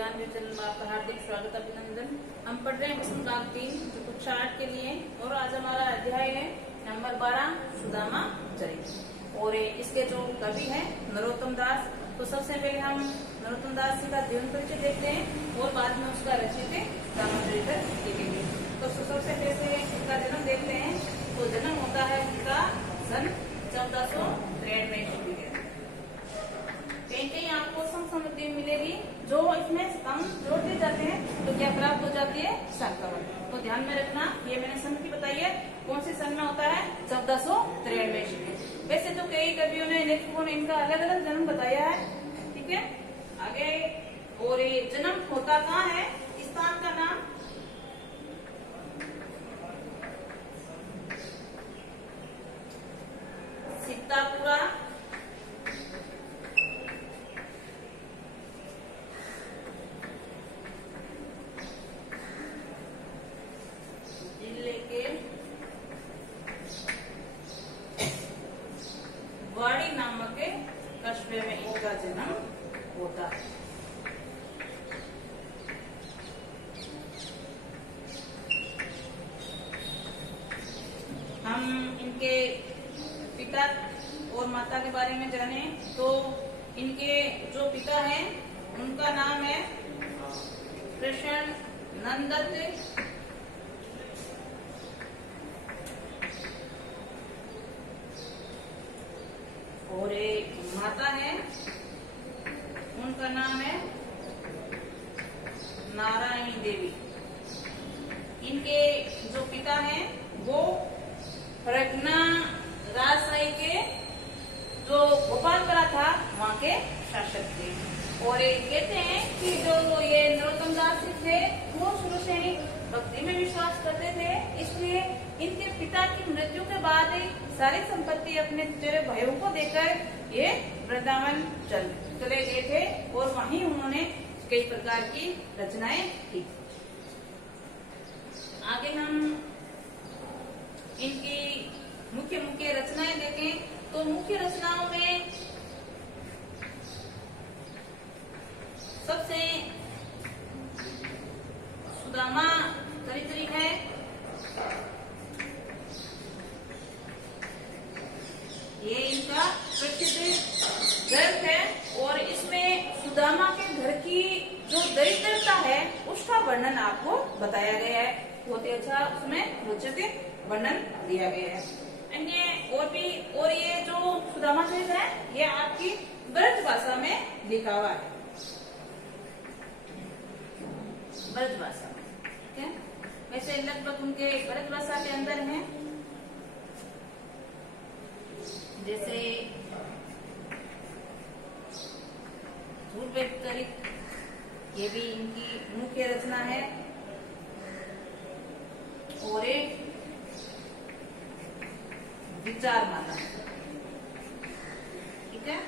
ज्ञान चैनल में आपका हार्दिक स्वागत अभिनंदन। हम पढ़ रहे हैं प्रश्न भाग 3 जो कक्षा 8 के लिए और आज हमारा अध्याय है नंबर 12 सुदामा चरित्र और इसके जो कवि हैं नरोत्तम दास। तो सबसे पहले हम नरोत्तम दास जी का जीवन परिचय देखते हैं और बाद में उसका रचित सुदामा चरित्र देखेंगे। तो सबसे पहले इनका जन्म देखते हैं। तो जन्म होता है उनका सन 1463 ईस्वी में। कहीं आपको समृद्धि मिलेगी जो इसमें स्तंभ जोड़ते जाते हैं तो क्या प्राप्त हो जाती है संक्रमण। तो ध्यान में रखना, ये मैंने सन की बताई है, कौन सी सन में होता है 1463 ईस्वी में। वैसे तो कई कवियों ने लेखकों ने इनका अलग अलग जन्म बताया है, ठीक है। आगे और ये जन्म होता कहाँ है, स्थान का नाम सीतापुरा जिले के वाड़ी नामक के कस्बे में इनका जन्म होता है। हम इनके पिता और माता के बारे में जाने तो इनके जो पिता हैं उनका नाम है कृष्ण नंदत्त और एक माता है उनका नाम है नारायणी देवी। इनके जो पिता हैं वो रत्ना राजशाही के जो गोपालपुरा था वहाँ के शासक थे। और ये कहते हैं कि जो ये नरोत्तम दास थे वो शुरू से ही भक्ति में विश्वास करते थे, इसलिए इनके पिता की मृत्यु के बाद सारी संपत्ति अपने चचेरे भाइयों को देकर ये वृंदावन चले गए थे और वहीं उन्होंने कई प्रकार की रचनाएं की। आगे हम इनकी मुख्य रचनाएं देखें तो मुख्य रचनाओं में सबसे सुदामा चरित्र है। ये इनका प्रसिद्ध ग्रंथ है और इसमें सुदामा के घर की जो दरिद्रता है उसका वर्णन आपको बताया गया है। बहुत ही अच्छा उसमें रोचक वर्णन दिया गया है। अन्य और ये जो सुदामा चरित्र है ये आपकी ब्रज भाषा में लिखा हुआ है, ब्रज भाषा में, ठीक है। वैसे लगभग उनके ब्रज भाषा के अंदर है, जैसे चरित्र ये भी इनकी मुख्य रचना है और एक विचार माला, ठीक है,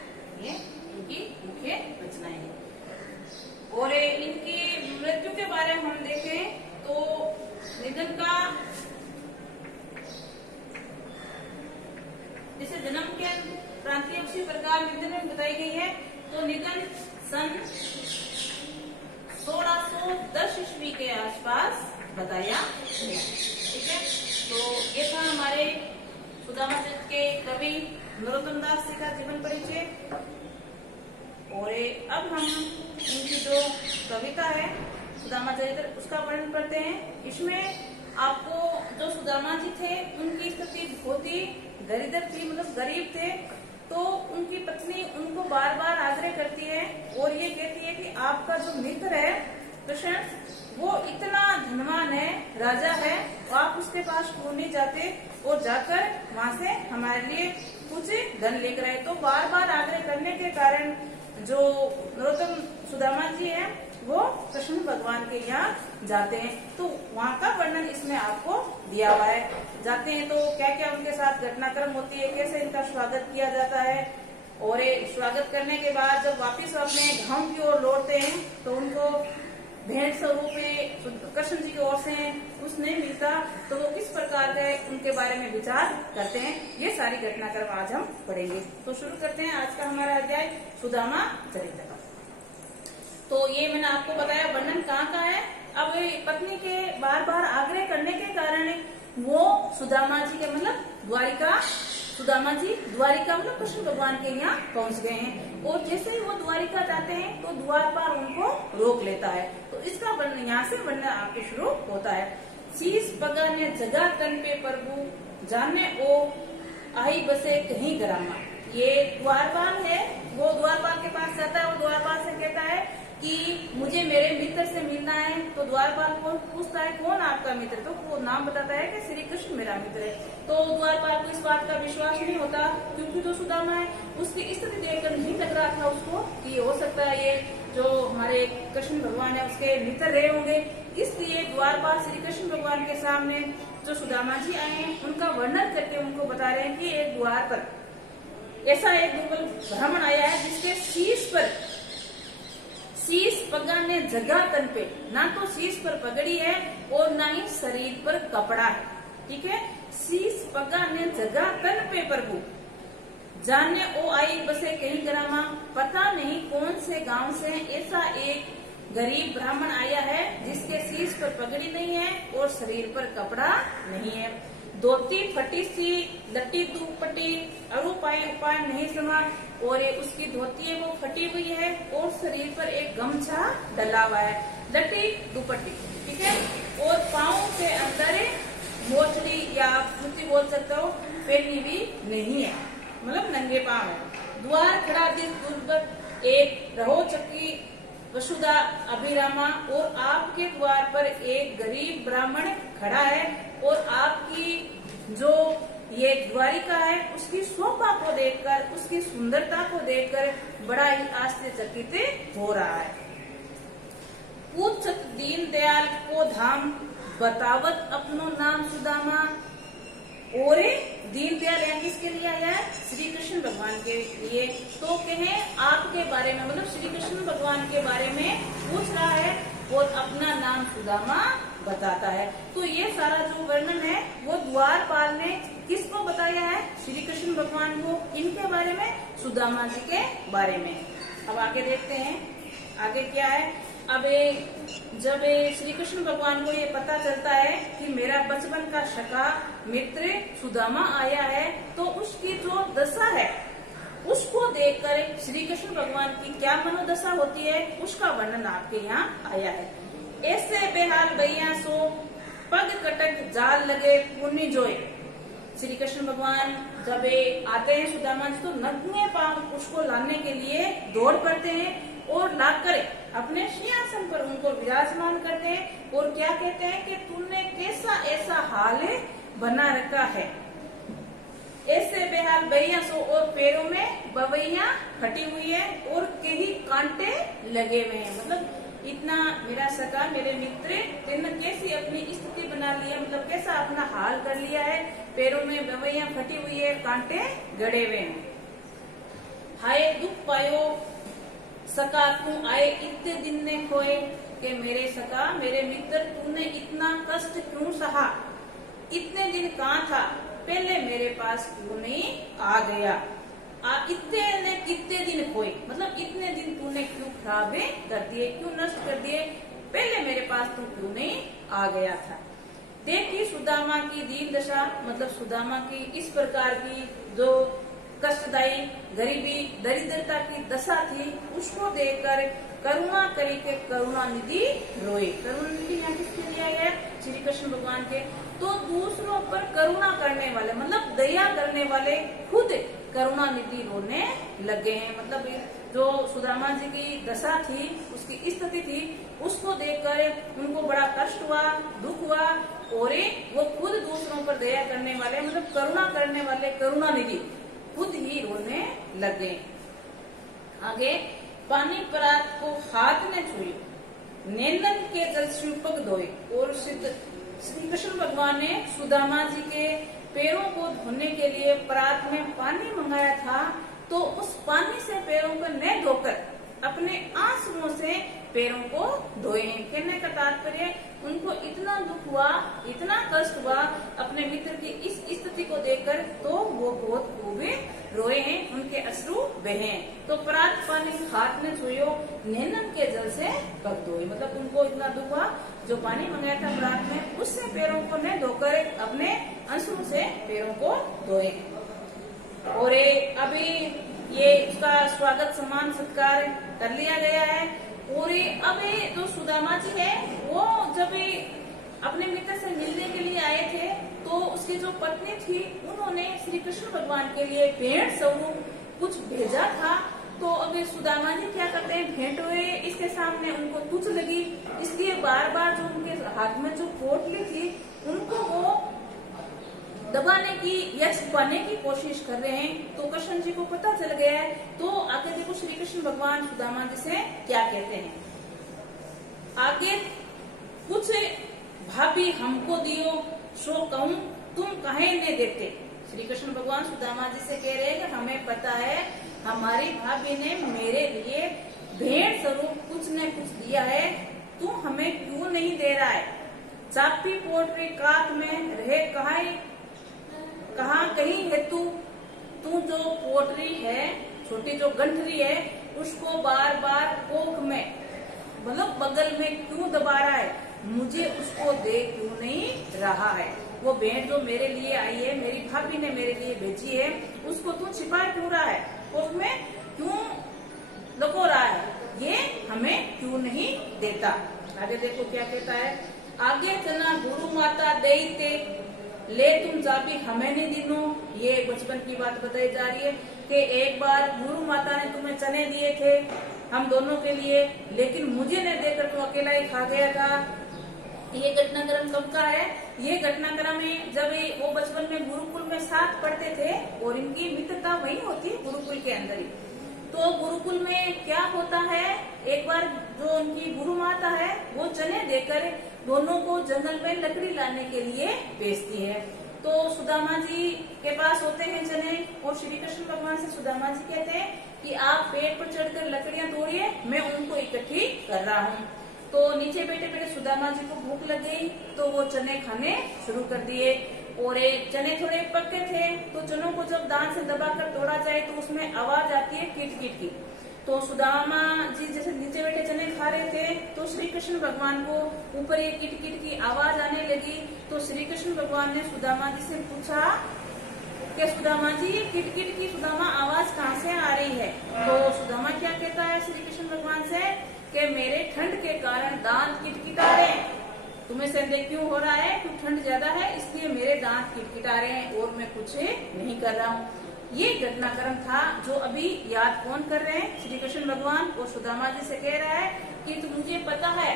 ये इनकी मुख्य रचनाएं हैं। और इनकी मृत्यु के बारे में हम देखें तो निधन का जैसे जन्म के प्रांतीय उसी प्रकार निधन में बताई गई है। तो निधन सन 1610 ईस्वी के आसपास बताया गया, ठीक है। तो ये था हमारे सुदामा चरित्र के कवि नरोत्तम दास जी का जीवन परिचय। और अब हम इनकी जो कविता है सुदामा चरित्र उसका वर्णन करते हैं। इसमें आपको जो सुदामा जी थे उनकी स्थिति बहुत ही दरिद्र थी, मतलब गरीब थे। तो उनकी पत्नी उनको बार बार आग्रह करती है और ये कहती है कि आपका जो मित्र है कृष्ण वो इतना धनवान है, राजा है, तो आप उसके पास क्यों नहीं जाते और जाकर वहाँ से हमारे लिए कुछ धन लेकर आए। तो बार बार आग्रह करने के कारण जो नरोत्तम सुदामा जी हैं वो कृष्ण भगवान के यहाँ जाते हैं। तो वहाँ का वर्णन इसमें आपको दिया हुआ है। जाते हैं तो क्या क्या उनके साथ घटनाक्रम होती है, कैसे इनका स्वागत किया जाता है। और स्वागत करने के बाद जब वापिस अपने गांव की ओर लौटते हैं तो उनको भेंट स्वरूप कृष्ण जी की ओर से कुछ नहीं मिलता, तो वो किस प्रकार के उनके बारे में विचार करते हैं, ये सारी घटनाक्रम आज हम पढ़ेंगे। तो शुरू करते हैं आज का हमारा अध्याय सुदामा चरित्र का। तो ये मैंने आपको बताया वर्णन कहाँ का है। अब पत्नी के बार बार आग्रह करने के कारण वो सुदामा जी के मतलब सुदामा जी द्वारिका मतलब कृष्ण भगवान के यहाँ पहुंच गए हैं। और जैसे ही वो द्वारिका जाते हैं तो द्वारपाल उनको रोक लेता है। तो इसका वर्णन यहाँ से वर्णन आपके शुरू होता है। शीश पगा ने जगा तन पे प्रभु, जाने ओ आई बसे कहीं ग्रामा। ये द्वारपाल है, वो द्वारपाल के पास जाता है। वो द्वारपाल से कहता है कि मुझे मेरे मित्र से मिलना है। तो द्वारपाल को पूछता है कौन आपका मित्र, तो वो नाम बताता है कि श्री कृष्ण मेरा मित्र है। तो द्वारपाल को इस बात का विश्वास नहीं होता, क्योंकि तो सुदामा है। उसकी स्थिति देखकर नहीं लग रहा था उसको कि हो सकता है ये जो हमारे कृष्ण भगवान है उसके मित्र रहे होंगे। इसलिए द्वारपाल श्री कृष्ण भगवान के सामने जो सुदामा जी आए हैं उनका वर्णन करके उनको बता रहे हैं कि एक द्वार पर ऐसा एक दुर्बल ब्राह्मण आया है जिसके शीश पगा ने जगा तन पे, ना तो शीश पर पगड़ी है और ना ही शरीर पर कपड़ा है। ठीक है, शीश पगा ने जगा तन पे प्रभु, जाने ओ आई बसे कहीं ग्रामा। पता नहीं कौन से गांव से ऐसा एक गरीब ब्राह्मण आया है जिसके शीश पर पगड़ी नहीं है और शरीर पर कपड़ा नहीं है। धोती फटी सी लट्टी दुपट्टी अरुपाय उपाय नहीं समा, और ये उसकी धोती है वो फटी हुई है और शरीर पर एक गमछा डला हुआ है, लट्टी दुपट्टी। ठीक है, और पाँव के अंदर मोचड़ी या जूती बोल सकते हो पहनी भी नहीं है, मतलब नंगे पाँव है। द्वार खड़ा दिस दुर्बत एक रहो चक्की वसुधा अभिरामा, और आपके द्वार पर एक गरीब ब्राह्मण खड़ा है और आपकी जो ये द्वारिका है उसकी शोभा को देखकर, उसकी सुंदरता को देखकर बड़ा ही आश्चर्यचकित हो रहा है। पूछत दीन दयाल को धाम, बतावत अपनो नाम सुदामा। और दीन दयाल यहाँ किसके लिए आया है? श्री कृष्ण भगवान के लिए। तो कहे आपके बारे में, मतलब श्री कृष्ण भगवान के बारे में पूछ रहा है और अपना नाम सुदामा बताता है। तो ये सारा जो वर्णन है वो द्वारपाल ने किसको बताया है? श्री कृष्ण भगवान को, इनके बारे में, सुदामा जी के बारे में। अब आगे देखते हैं आगे क्या है। अब जब श्री कृष्ण भगवान को ये पता चलता है कि मेरा बचपन का सखा मित्र सुदामा आया है, तो उसकी जो दशा है उसको देखकर श्री कृष्ण भगवान की क्या मनोदशा होती है उसका वर्णन आपके यहाँ आया है। ऐसे बेहाल भैया सो पग कटक जाल लगे पुण्य जोए। श्री कृष्ण भगवान जब आते हैं सुदामा जी तो नंगे पांव उसको लाने के लिए दौड़ पड़ते हैं और लाकर अपने सिंहासन पर उनको विराजमान करते हैं और क्या कहते हैं कि तूने कैसा ऐसा हाल बना रखा है। ऐसे बेहाल भैया सो, और पैरों में बवैया फटी हुई है और कई कांटे लगे हुए हैं। मतलब इतना मेरा सका मेरे मित्र तेने कैसी अपनी स्थिति बना लिया, मतलब कैसा अपना हाल कर लिया है। पैरों में बवैया फटी हुई है, कांटे गड़े हुए हैं। हाय दुख पायो सका तू आए इतने दिन ने खोए, के मेरे सका मेरे मित्र तूने इतना कष्ट क्यों सहा, इतने दिन कहाँ था, पहले मेरे पास क्यों नहीं आ गया। कितने दिन खोए, मतलब इतने दिन तूने क्यों खराब कर दिए, क्यों नष्ट कर दिए, पहले मेरे पास तू क्यों नहीं आ गया था। देखी सुदामा की दीन दशा, मतलब सुदामा की इस प्रकार की जो कष्टदायी गरीबी दरिद्रता की दशा थी उसको देखकर करुणा करी के करुणा निधि रोए। करुणा निधि यहाँ किसके लिए आया है? श्री कृष्ण भगवान के। तो दूसरों पर करुणा करने वाले, मतलब दया करने वाले खुद करुणा निधि रोने लगे हैं। मतलब जो सुदामा जी की दशा थी, उसकी स्थिति थी, उसको देखकर उनको बड़ा कष्ट हुआ, दुख हुआ और वो खुद दूसरों पर दया करने वाले, मतलब करुणा करने वाले करुणा निधि खुद ही रोने लगे। आगे पानी परात को हाथ ने छुई, नैनन के जल शिवपक धोए। और श्री कृष्ण भगवान ने सुदामा जी के पैरों को धोने के लिए परात में पानी मंगाया था, तो उस पानी से पैरों को न धोकर अपने आंसुओं से पैरों को धोए हैं। कहने का तात्पर्य उनको इतना दुख हुआ, इतना कष्ट हुआ अपने मित्र की इस स्थिति को देखकर, तो वो बहुत खूब रोए हैं, उनके अश्रु बहे। तो परात पानी हाथ ने छुयो, नैनन के जल से पग धोए। मतलब उनको इतना दुख हुआ, जो पानी मंगाया था परात में, उससे पैरों को न धोकर अपने अश्रु से पैरों को धोए। और अभी ये उसका स्वागत सम्मान सत्कार कर लिया गया है। और अब जो सुदामा जी है, वो जब अपने मित्र से मिलने के लिए आए थे, तो उसकी जो पत्नी थी, उन्होंने श्री कृष्ण भगवान के लिए भेंट स्वरूप कुछ भेजा था। तो अब सुदामा जी क्या करते हैं, भेंट हुए इसके सामने उनको तुच्छ लगी, इसलिए बार बार जो उनके हाथ में जो पोटली थी, उनको वो दबाने की या छुपाने की कोशिश कर रहे हैं। तो कृष्ण जी को पता चल गया है। तो आगे देखो श्री कृष्ण भगवान सुदामा जी से क्या कहते हैं। आगे कुछ भाभी हमको दियो, सो कहूं तुम काहे ने देते। श्री कृष्ण भगवान सुदामा जी से कह रहे हैं कि हमें पता है हमारी भाभी ने मेरे लिए भेंट स्वरूप कुछ न कुछ दिया है, तू हमें क्यों नहीं दे रहा है। चापी पोटरी कात में रहे कहा कहीं है तू जो पोटरी है, छोटी जो गंठरी है, उसको बार बार कोख में मतलब बगल में क्यों दबा रहा है, मुझे उसको दे क्यों नहीं रहा है। वो भेंट जो मेरे लिए आई है, मेरी भाभी ने मेरे लिए भेजी है, उसको तू छिपा क्यों रहा है, कोख में क्यों लको रहा है, ये हमें क्यों नहीं देता। आगे देखो क्या कहता है। आगे चना गुरु माता देते ले तुम जाबी हमें नहीं दिनो। ये बचपन की बात बताई जा रही है कि एक बार गुरु माता ने तुम्हें चने दिए थे हम दोनों के लिए, लेकिन मुझे नहीं देकर तुम अकेला ही खा गया था। ये घटनाक्रम कब का है, ये घटनाक्रम है जब वो बचपन में गुरुकुल में साथ पढ़ते थे, और इनकी मित्रता वही होती है गुरुकुल के अंदर ही। तो गुरुकुल में क्या होता है, एक बार जो उनकी गुरु माता है, वो चने देकर दोनों को जंगल में लकड़ी लाने के लिए भेजती है। तो सुदामा जी के पास होते हैं चने, और श्री कृष्ण भगवान से सुदामा जी कहते हैं कि आप पेड़ पर चढ़कर लकड़ियां तोड़िए, मैं उनको इकट्ठी कर रहा हूँ। तो नीचे बैठे बैठे सुदामा जी को भूख लग गई, तो वो चने खाने शुरू कर दिए। और चने थोड़े पक्के थे, तो चनों को जब दांत से दबाकर तोड़ा जाए तो उसमें आवाज आती है किट किट की। तो सुदामा जी जैसे नीचे बैठे चने खा रहे थे, तो श्री कृष्ण भगवान को ऊपर ये किट किट की आवाज आने लगी। तो श्री कृष्ण भगवान ने सुदामा जी से पूछा कि सुदामा जी ये किट किट की सुदामा आवाज कहाँ से आ रही है। तो सुदामा क्या कहता है श्री कृष्ण भगवान से कि मेरे ठंड के कारण दांत किटकिटा रहे हैं। तुम्हें संदेह क्यों हो रहा है, क्यों ठंड ज्यादा है, इसलिए मेरे दांत किटकिटा रहे हैं और मैं कुछ नहीं कर रहा हूँ। ये घटनाक्रम था जो अभी याद कौन कर रहे हैं, श्री कृष्ण भगवान। और सुदामा जी से कह रहा है कि तू मुझे पता है,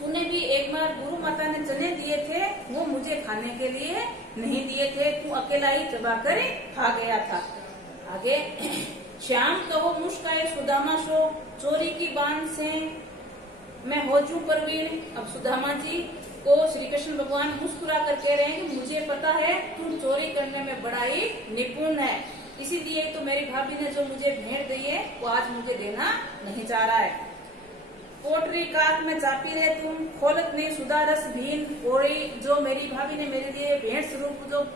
तूने भी एक बार गुरु माता ने चने दिए थे, वो मुझे खाने के लिए नहीं दिए थे, तू अकेला ही चबा कर खा गया था। आगे श्याम कहो मुस्काए सुदामा सो, चोरी की बांध से मैं हो जू परवीन। अब सुदामा जी को श्री कृष्ण भगवान मुस्कुरा कर कह रहे हैं कि मुझे पता है तू चोरी करने में बड़ा ही निपुण है, इसीलिए तो मेरी भाभी ने जो मुझे भेंट दी है वो आज मुझे देना नहीं चाह रहा है। पोटरी काट में चापी रहे तुम, खोलत ने सुधा रस भीन। कोड़ी जो मेरी भाभी ने मेरे लिए भेंट स्वरूप जो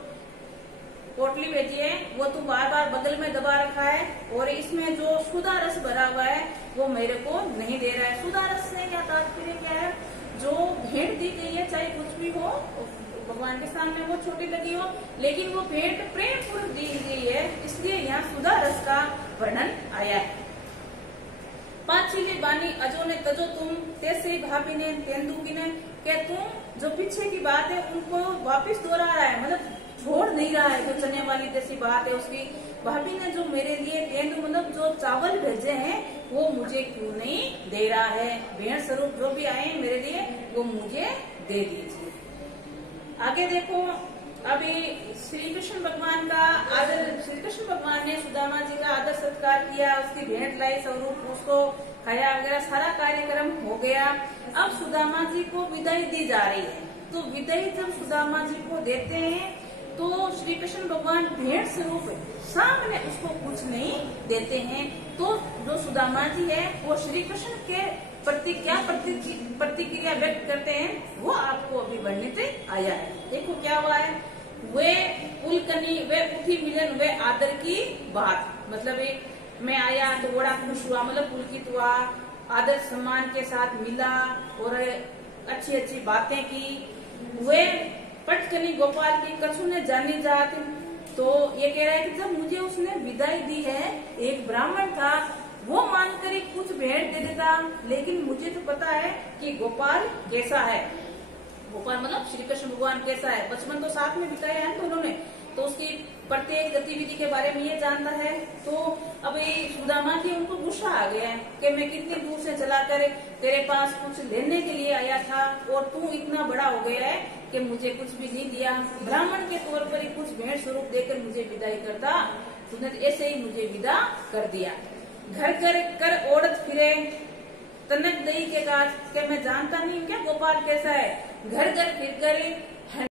पोटली भेजी है, वो तू बार बार बगल में दबा रखा है, और इसमें जो सुधा रस भरा हुआ है वो मेरे को नहीं दे रहा है। सुधा रस से क्या तात्पर्य क्या है, जो भेंट दी गई है चाहे कुछ भी हो, भगवान के सामने वो छोटी लगी हो, लेकिन वो भेंट प्रेम पूर्वक दी गई है, इसलिए यहाँ सुधा रस का वर्णन आया है। पांचवी बानी अजो ने तजो तुम, तेसरी भाभी ने तेंदुकी ने, क्या तुम जो पीछे की बात है उनको वापिस दोहरा रहा है, मतलब छोड़ नहीं रहा है। जो चने वाली जैसी बात है उसकी, भाभी ने जो मेरे लिए तेंदु मतलब जो चावल भेजे हैं वो मुझे क्यों नहीं दे रहा है, भेंट स्वरूप जो भी आए मेरे लिए वो मुझे दे दीजिए। आगे देखो, अभी श्री कृष्ण भगवान का आदर, श्री कृष्ण भगवान ने सुदामा जी का आदर सत्कार किया, उसकी भेंट लाई स्वरूप, उसको खाया वगैरह सारा कार्यक्रम हो गया। अब सुदामा जी को विदाई दी जा रही है। तो विदाई जब सुदामा जी को देते हैं तो श्री कृष्ण भगवान भेंट स्वरूप सामने उसको कुछ नहीं देते हैं। तो जो सुदामा जी है वो श्री कृष्ण के प्रति क्या प्रतिक्रिया व्यक्त करते हैं वो आपको अभी वर्णित आया है। देखो क्या हुआ है, वे पुलकनी वे उठी मिलन वे आदर की बात, मतलब मैं आया तो बड़ा खुश हुआ, मतलब पुलकित हुआ, आदर सम्मान के साथ मिला और अच्छी अच्छी बातें की। वे पटकनी गोपाल की कछु ने जानी जात, तो ये कह रहा है कि जब मुझे उसने विदाई दी है, एक ब्राह्मण था वो मानकर ही कुछ भेंट दे देता, लेकिन मुझे तो पता है कि गोपाल कैसा है। गोपाल मतलब श्री कृष्ण भगवान कैसा है, बचपन तो साथ में बिताया है तो उन्होंने, तो उसकी प्रत्येक गतिविधि के बारे में ये जानता है। तो अब ये सुदामा की उनको गुस्सा आ गया है कि मैं कितनी दूर से चला कर तेरे पास कुछ लेने के लिए आया था और तू इतना बड़ा हो गया है कि मुझे कुछ भी नहीं दिया, ब्राह्मण के तौर पर ही कुछ भेंट स्वरूप देकर मुझे विदाई करता, तूने ऐसे ही मुझे विदा कर दिया। घर कर ओढ़त फिरे तनक दही के काज, क्या मैं जानता नहीं क्या गोपाल कैसा है, घर घर फिर कर